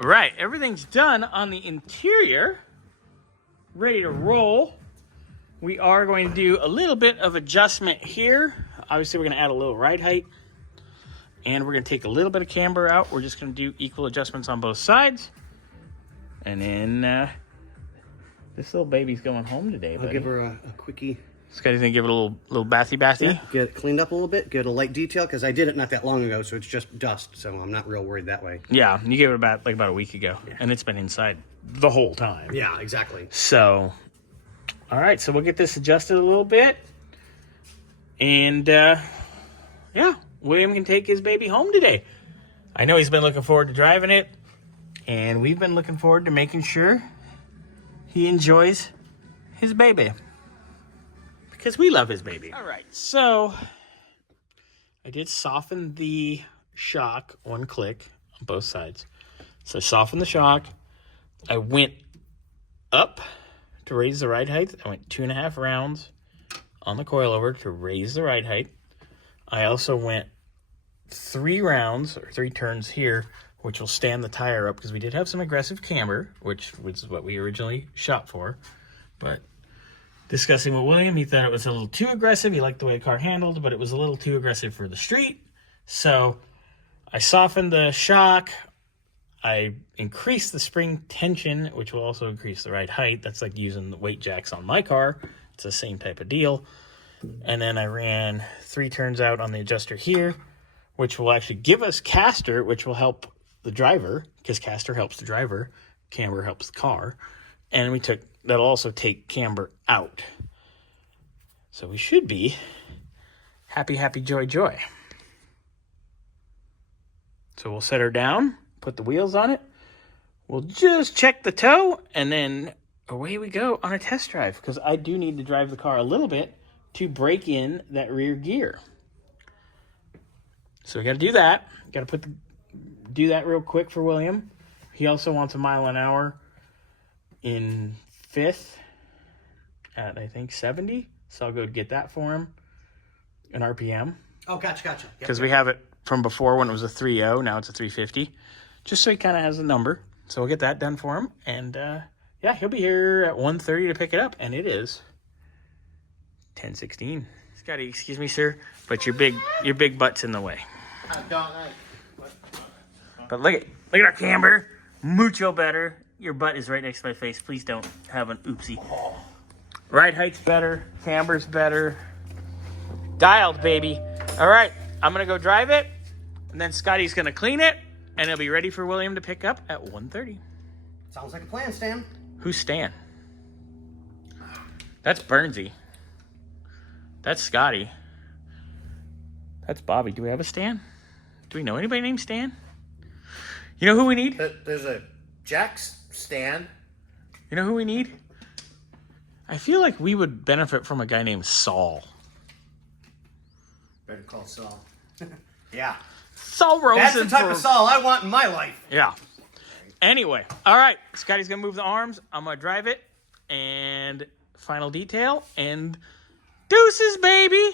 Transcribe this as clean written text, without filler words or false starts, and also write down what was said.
All right, everything's done on the interior. Ready to roll. We are going to do a little bit of adjustment here. Obviously, we're going to add a little ride height. And we're going to take a little bit of camber out. We're just going to do equal adjustments on both sides. And then this little baby's going home today, buddy. I'll give her a quickie. Scotty's going to give it a little bathy. Yeah, get it cleaned up a little bit, get a light detail, because I did it not that long ago, so it's just dust, so I'm not real worried that way. Yeah, you gave it about a week ago, and it's been inside the whole time. Yeah, exactly. So, all right, so we'll get this adjusted a little bit. And, yeah, William can take his baby home today. I know he's been looking forward to driving it, and we've been looking forward to making sure he enjoys his baby. Because we love his baby. All right, so I did soften the shock one click on both sides. So I softened the shock. I went up to raise the ride height. I went 2.5 rounds on the coilover to raise the ride height. I also went 3 rounds or 3 turns here, which will stand the tire up because we did have some aggressive camber, which is what we originally shot for. But discussing with William, he thought it was a little too aggressive. He liked the way the car handled, but it was a little too aggressive for the street. So I softened the shock. I increased the spring tension, which will also increase the ride height. That's like using the weight jacks on my car. It's the same type of deal. And then I ran 3 turns out on the adjuster here, which will actually give us caster, which will help the driver, because caster helps the driver, camber helps the car. And that'll also take camber out. So we should be happy, happy, joy, joy. So we'll set her down, put the wheels on it. We'll just check the toe, and then away we go on a test drive, because I do need to drive the car a little bit to break in that rear gear. So we got to do that. Got to do that real quick for William. He also wants a mile an hour in 5th at, I think, 70. So I'll go get that for him, an RPM. Oh, gotcha. Because we have it from before when it was a 3.0. Now it's a 350. Just so he kind of has a number. So we'll get that done for him. And, yeah, he'll be here at 1:30 to pick it up. And it is 10:16. Scotty, excuse me, sir, but your big butt's in the way. But look at our camber. Mucho better. Your butt is right next to my face. Please don't have an oopsie. Ride height's better. Camber's better. Dialed, baby. All right, I'm going to go drive it, and then Scotty's going to clean it, and it'll be ready for William to pick up at 1:30. Sounds like a plan, Stan. Who's Stan? That's Bernsey. That's Scotty. That's Bobby. Do we have a Stan? Do we know anybody named Stan? You know who we need? There's a Jack's Stan. You know who we need? I feel like we would benefit from a guy named Saul. Better call Saul. Yeah. Saul Rosen. That's the type of Saul I want in my life. Yeah. Anyway, all right. Scotty's going to move the arms. I'm going to drive it. And final detail. And deuces, baby.